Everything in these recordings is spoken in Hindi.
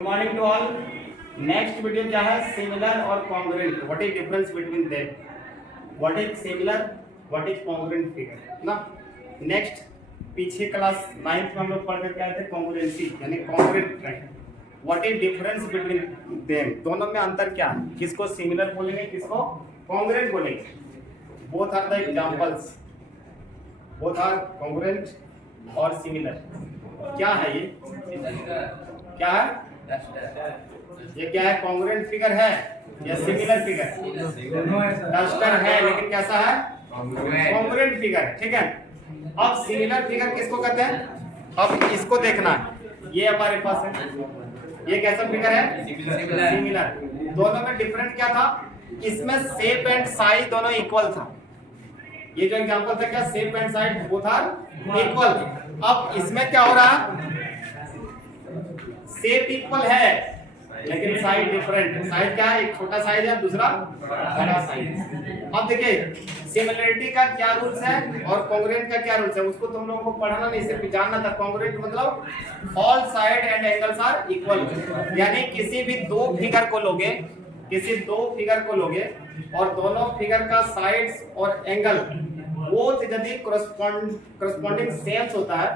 Good morning to all. Next video क्या है? सिमिलर और congruent, what is difference between them, what is similar, what is congruent figure ना। नेक्स्ट पीछे क्लास 9th में हम लोग पढ़ करके आए थे कॉन्ग्रुएंसी यानी congruent triangle. What is difference between them, दोनों में अंतर क्या है? किसको सिमिलर बोलेंगे, किसको कॉन्ग्रुएंट बोलेंगे? Both are the examples, both are congruent और सिमिलर। क्या है ये? क्या है ये? क्या है? कॉन्ग्रुएंट फिगर है या सिमिलर फिगर? क्लस्टर है लेकिन कैसा है? कॉन्ग्रुएंट फिगर, ठीक है। अब सिमिलर फिगर किसको कहते हैं? अब इसको देखना है, ये हमारे पास है, ये कैसा फिगर है? सिमिलर। दोनों में डिफरेंट क्या था? इसमें शेप एंड साइज दोनों इक्वल था। ये जो एग्जांपल था क्या? Shape and size both are equal. अब इसमें क्या हो रहा है? शेप इक्वल है लेकिन साइज डिफरेंट। साइज क्या है? एक छोटा साइज है, दूसरा बड़ा साइज। अब देखिए सिमिलरिटी का क्या रूल्स है और कॉन्ग्रुएंट का क्या रूल्स है, उसको तुम लोगों को पढ़ना नहीं, सिर्फ जानना था। कॉन्ग्रुएंट मतलब all side and angles are equal, यानी किसी भी दो फिगर को लोगे, किसी दो फिगर को लोगे और दोनों फिगर का साइड्स और एंगल वो यदि करस्पॉन्डिंग सेम होता है,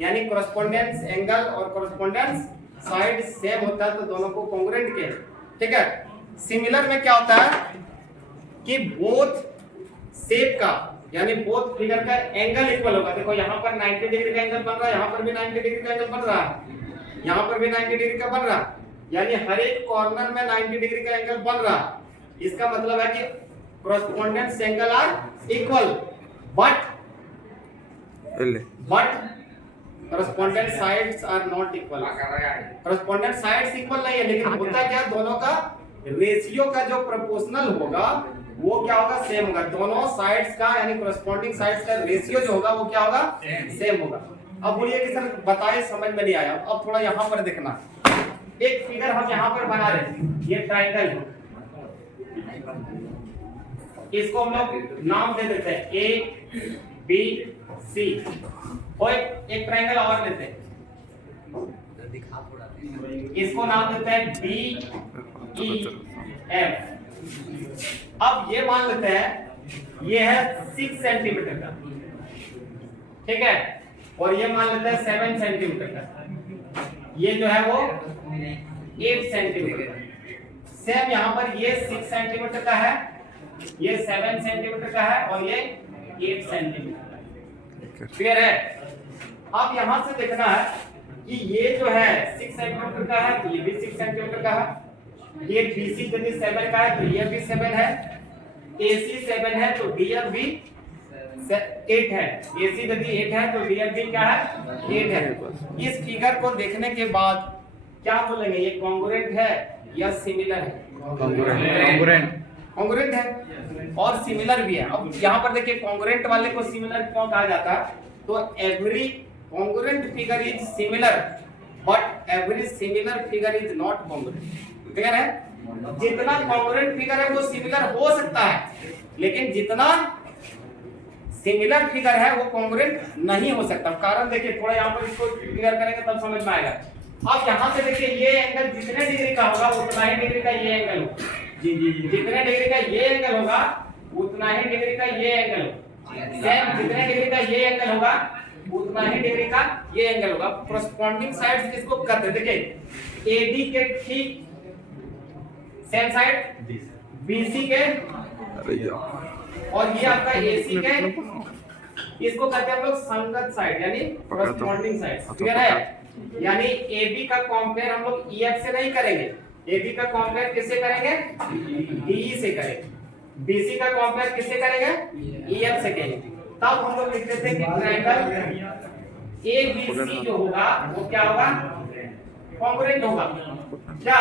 यानी करस्पॉन्डेंस एंगल और करस्पॉन्डेंस साइड सेम होता है तो दोनों को कॉन्ग्रुएंट कहते हैं, ठीक है। सिमिलर में क्या होता है कि बोथ शेप का यानी बोथ फिगर का एंगल इक्वल होगा। देखो यहाँ पर 90 डिग्री का एंगल बन रहा है, यहाँ पर भी 90 डिग्री का एंगल बन रहा है, यहाँ पर भी 90 डिग्री का बन रहा है, यानी हर एक कॉर्नर में 90 डिग्री का एंगल बन रहा है। इसका मतलब है कि correspondence angle are equal, but correspondent sides are not equal. Correspondent sides equal नहीं है, लेकिन होता क्या? दोनों का रेशियो का जो प्रोपोर्शनल होगा वो क्या होगा? सेम होगा। दोनों साइड्स का यानी करस्पॉन्डिंग साइड्स का रेशियो जो होगा वो क्या होगा? सेम होगा। अब बोलिए कि सर बताए समझ में नहीं आया। अब थोड़ा यहाँ पर देखना, एक फिगर हम यहाँ पर बना रहे हैं, ये ट्रायंगल है, इसको हम लोग नाम दे देते हैं ए बी सी। और एक ट्रायंगल और लेते हैं, इसको नाम देते हैं बी ई एफ। अब ये मान लेते हैं ये है 6 सेंटीमीटर का, ठीक है, और ये मान लेते हैं 7 सेंटीमीटर का, ये जो है वो 8 सेंटीमीटर का। सेम यहाँ पर ये 6 सेंटीमीटर का है, ये 7 सेंटीमीटर का है और ये 8 सेंटीमीटर का। क्लियर है? अब यहाँ से देखना है कि ये जो है 6 सेंटीमीटर का है तो ये भी 6 सेंटीमीटर का है, ये BC यदि 7 का है तो ये भी 7 है, AC 7 है तो DF भी 8 है, AC यदि 8 है तो DF भी क्या है? 8 है। इस फिगर को देखने के बाद क्या बोलेंगे? ये कॉन्ग्रुएंट है या सिमिलर है? कॉन्ग्रुएंट है और सिमिलर भी है। अब यहाँ पर देखिए कॉन्ग्रुएंट वाले को सिमिलर क्यों कहा जाता है? तो every congruent figure is similar but every similar figure is not congruent। Clear है? जितना congruent figure है वो similar हो सकता है, लेकिन जितना similar figure है वो congruent नहीं हो सकता। कारण देखिए थोड़ा यहाँ पर इसको क्लियर करेंगे तब समझ में आएगा। अब यहाँ से देखिए ये एंगल जितने डिग्री का होगा उतना ही डिग्री का ये एंगल होगा। जी जी, जितने डिग्री का ये एंगल होगा उतना ही डिग्री का ये एंगल होगा। सेम जितने डिग्री का ये एंगल होगा उतना ही डिग्री का ये एंगल होगा। करस्पॉन्डिंग साइड्स किसको कहते हैं? देखिए एडी के ठीक सेम साइड बीसी के और ये आपका एसी के, इसको कहते हैं हम लोग संगत साइड यानी करस्पॉन्डिंग साइड्स। क्लियर है? यानी एबी का कंपेयर हम लोग ईएफ से नहीं करेंगे, एबी का कंपेयर किससे करेंगे? डीई से करेंगे। बीसी का कंपेयर किससे करेंगे? ईएफ से करेंगे। तब हम लोग लिखते थे कि ट्रायंगल एबीसी जो होगा वो क्या होगा? कॉन्ग्रुएंट होगा। क्या?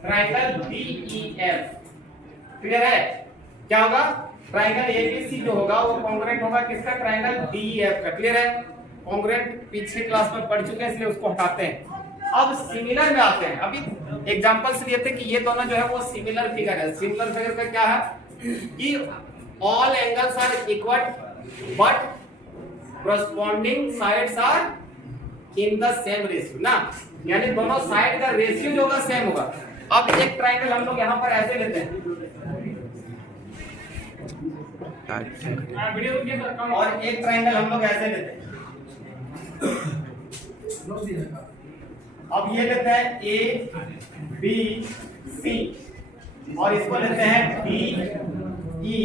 ट्रायंगल बीईएफ। क्लियर है? क्या होगा? ट्रायंगल एबीसी जो होगा वो कॉन्ग्रुएंट होगा किसका? ट्रायंगल बीईएफ का। क्लियर है? कॉन्ग्रुएंट पीछे क्लास में पढ़ चुके हैं इसलिए उसको हटाते हैं। अब सिमिलर में आते हैं। अभी एग्जांपल्स लिए थे कि ये दोनों जो है वो सिमिलर फिगर है। सिमिलर फिगर का क्या है कि all angles are equal but corresponding sides are in the same ratio ना। यानी दोनों साइड का रेशियो जो होगा सेम होगा। अब एक ट्रायंगल हम लोग यहाँ पर ऐसे लेते हैं और एक ट्रायंगल हम लोग ऐसे लेते हैं। अब ये लेते हैं ए बी सी और इसको लेते हैं डी ई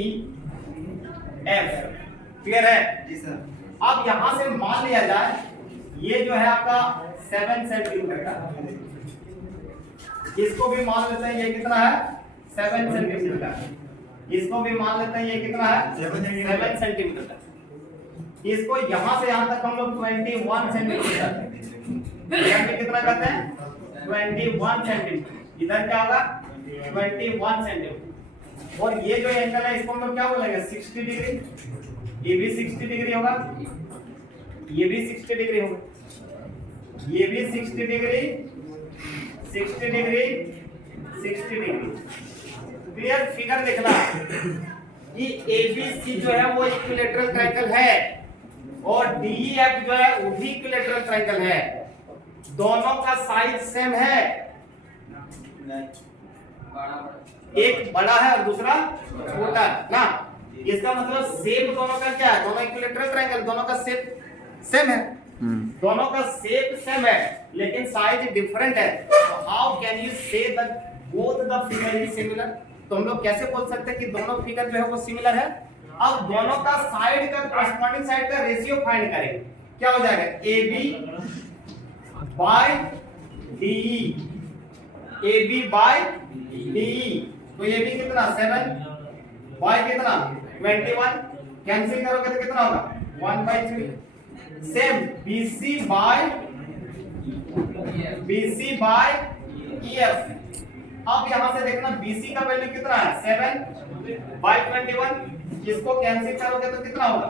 एफ। क्लियर है जी सर। अब यहां से मान लिया जाए ये जो है आपका 7 सेंटीमीटर का, इसको भी मान लेते हैं ये कितना है 7 सेंटीमीटर का, इसको भी मान लेते हैं ये कितना है 7 सेंटीमीटर का। इसको यहां से यहां तक हम लोग 21 सेंटीमीटर, कितना करते हैं 21 सेंटीमीटर। इधर क्या होगा 21 सेंटीमीटर। और ये जो एंगल है इसको हम लोग क्या बोलेंगे 60 डिग्री। ये भी 60 डिग्री होगा, ये भी 60 डिग्री होगा, ये भी 60 degree, 60 degree, 60 degree. Clear. Figure देखना कि एबीसी जो है वो इक्विलैटरल ट्रायंगल है और डीईएफ जो है वो भी इक्विलैटरल ट्रायंगल है। दोनों का साइज सेम है, एक बड़ा है और दूसरा छोटा है ना। इसका मतलब शेप दोनों का क्या है, दोनों इक्विलैटरल ट्रायंगल, दोनों का शेप सेम है, दोनों का शेप सेम है लेकिन साइज डिफरेंट है। तो how can you say that both the figure is similar. तो हम लोग कैसे बोल सकते हैं कि दोनों फिगर जो है वो सिमिलर है। अब दोनों का साइड का कॉरस्पॉन्डिंग साइड का रेशियो फाइंड करेंगे। क्या हो जाएगा AB by DE, AB by DE। तो ये भी कितना 7 बाय कितना 21, कैंसिल करोगे तो कितना होगा 1/3। Same BC by EF। अब यहां से देखना BC का वैल्यू कितना है 7/21, इसको कैंसिल करोगे तो कितना होगा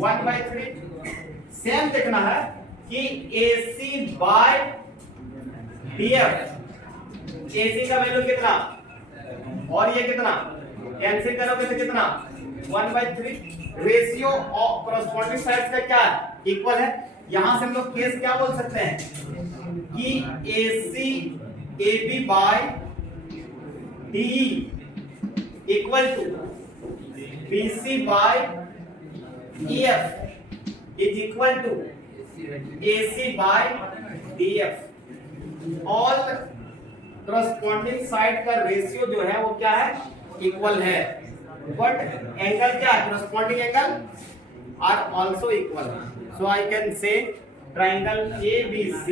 1/3। सेम देखना है कि AC बाय DF, AC का वैल्यू कितना और ये कितना, कैंसिल करोगे तो कितना 1/3। रेशियो ऑफ कॉरस्पॉन्डिंग साइड्स का क्या है इक्वल है। यहां से हम लोग केस क्या बोल सकते हैं कि AC AB by DE equal to BC by EF is equal to AC by DF। All corresponding side का रेशियो जो है वो क्या है इक्वल है, बट एंगल क्या है corresponding angle are also equal. So I can say triangle ABC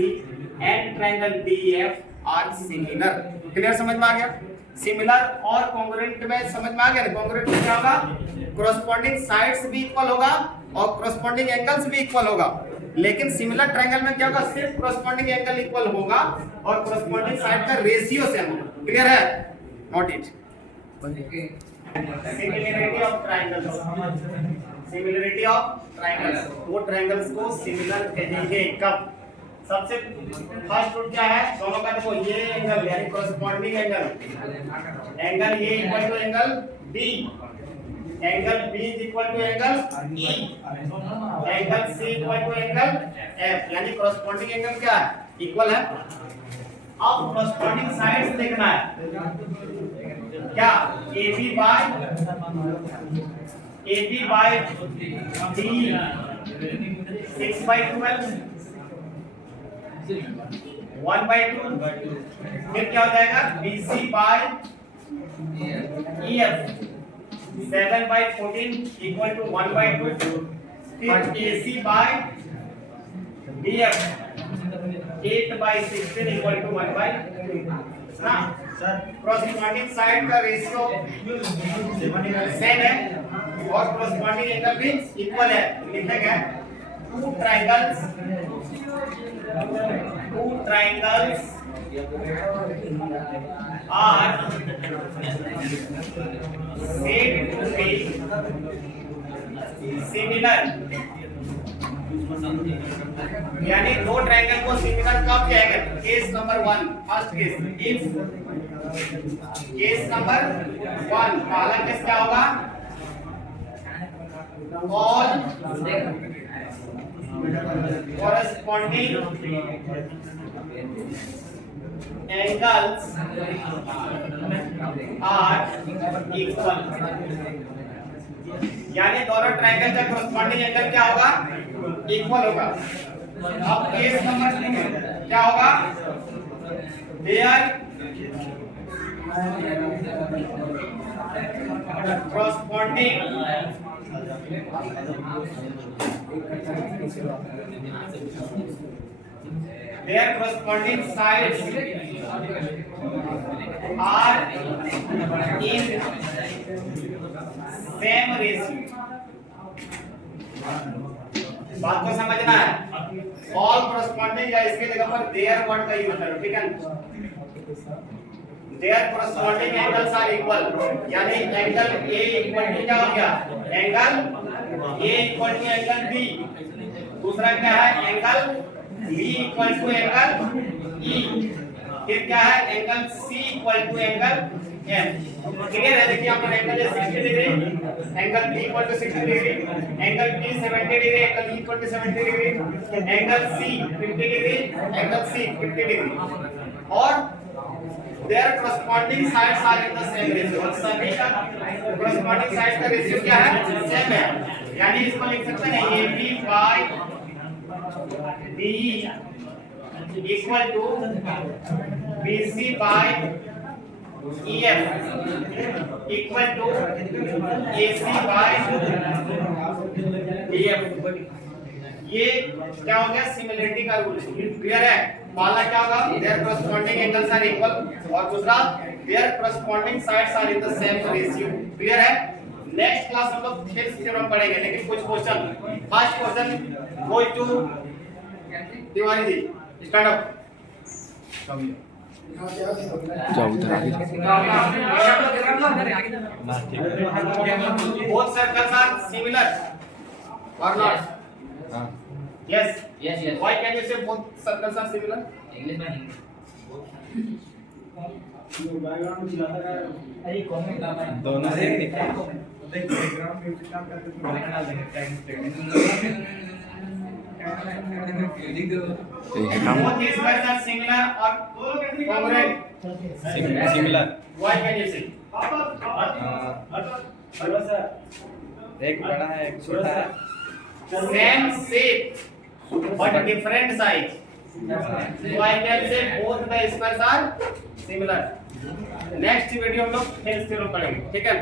and triangle DEF are similar. Clear, समझ में आ गया। सिमिलर और कॉन्ग्रुएंट में समझ में आ गया। कॉन्ग्रुएंट में क्या होगा कॉरस्पॉन्डिंग साइड्स भी इक्वल होगा और कॉरस्पॉन्डिंग एंगल्स भी इक्वल होगा। लेकिन सिमिलर ट्रायंगल में क्या होगा सिर्फ कॉरस्पॉन्डिंग एंगल इक्वल होगा और कॉरस्पॉन्डिंग साइड का रेशियो सेम होगा। क्लियर है, note it. Similarity of triangles, similarity of triangles, वो ट्रायंगल्स को सिमिलर कहेंगे कब। सबसे फर्स्ट रूल क्या है, दोनों का देखो ये एंगल यानी corresponding angle, angle A equal to angle B, angle B is equal to angle E, angle C equal to angle F, यानी कॉरस्पॉन्डिंग एंगल क्या है इक्वल है। अब कॉरस्पॉन्डिंग साइड्स देखना है क्या, AB बाय D 6/12 1/2, फिर क्या हो जाएगा BC by EF 7/14 equal to 1/2, फिर AC by DF 8/16 equal to 1/2 ना। कॉरस्पॉन्डिंग साइड का रेशियो सेम है और कॉरस्पॉन्डिंग एंगल भी इक्वल है। लिखेंगे two triangles are said to be similar, यानी दो ट्रायंगल को सिमिलर कब कहेंगे, case number 1, first case. If case number 1 पहला केस क्या होगा, all corresponding angles are equal, यानी दोनों ट्रायंगल का corresponding एंगल क्या होगा, इक्वल होगा। अब केस नंबर 3 क्या होगा, their corresponding sides are in same ratio। बात को समझना है, ऑल corresponding या इसके जगह पर देयर वर्ड का यूज करो, ठीक है। Their corresponding angles are equal, यानी एंगल A इक्वल टू क्या हो गया, angle A equal to angle B। दूसरा क्या है, angle B equal to angle E। फिर क्या है, angle C equal to angle M। Clear है, देखिए यहाँ पर एंगल है 60 degree, angle B equal to 60 degree, angle B 70 degree, angle E equal to 70 degree, angle C 50 degree, angle C 50 degree, और their corresponding sides are in the same ratio। सभी का corresponding sides का रेशियो क्या है, सेम है। यानी इसको लिख सकते हैं AB by BE equal to BC by EF equal to AC by EF। ये क्या हो गया, सिमिलरिटी का रूल। क्लियर है, पहला क्या होगा, their corresponding angles are equal, और दूसरा their corresponding sides are in the same ratio। Clear है। नेक्स्ट क्लास हम लोग फिर थ्योरम पढ़ेंगे, लेकिन कुछ question. First question going to Tiwari ji, stand up. जाओ उधर आगे। बोथ सर्कल्स आर सिमिलर और not. Yes. Why can you say both circles are similar? English में दोनों से Both these squares are similar or congruent? Similar. Why can you say? एक बड़ा है एक छोटा है। Same shape but different size. So I can say both the squares are similar. Next video में लोग फिर से पढ़ेंगे, ठीक है।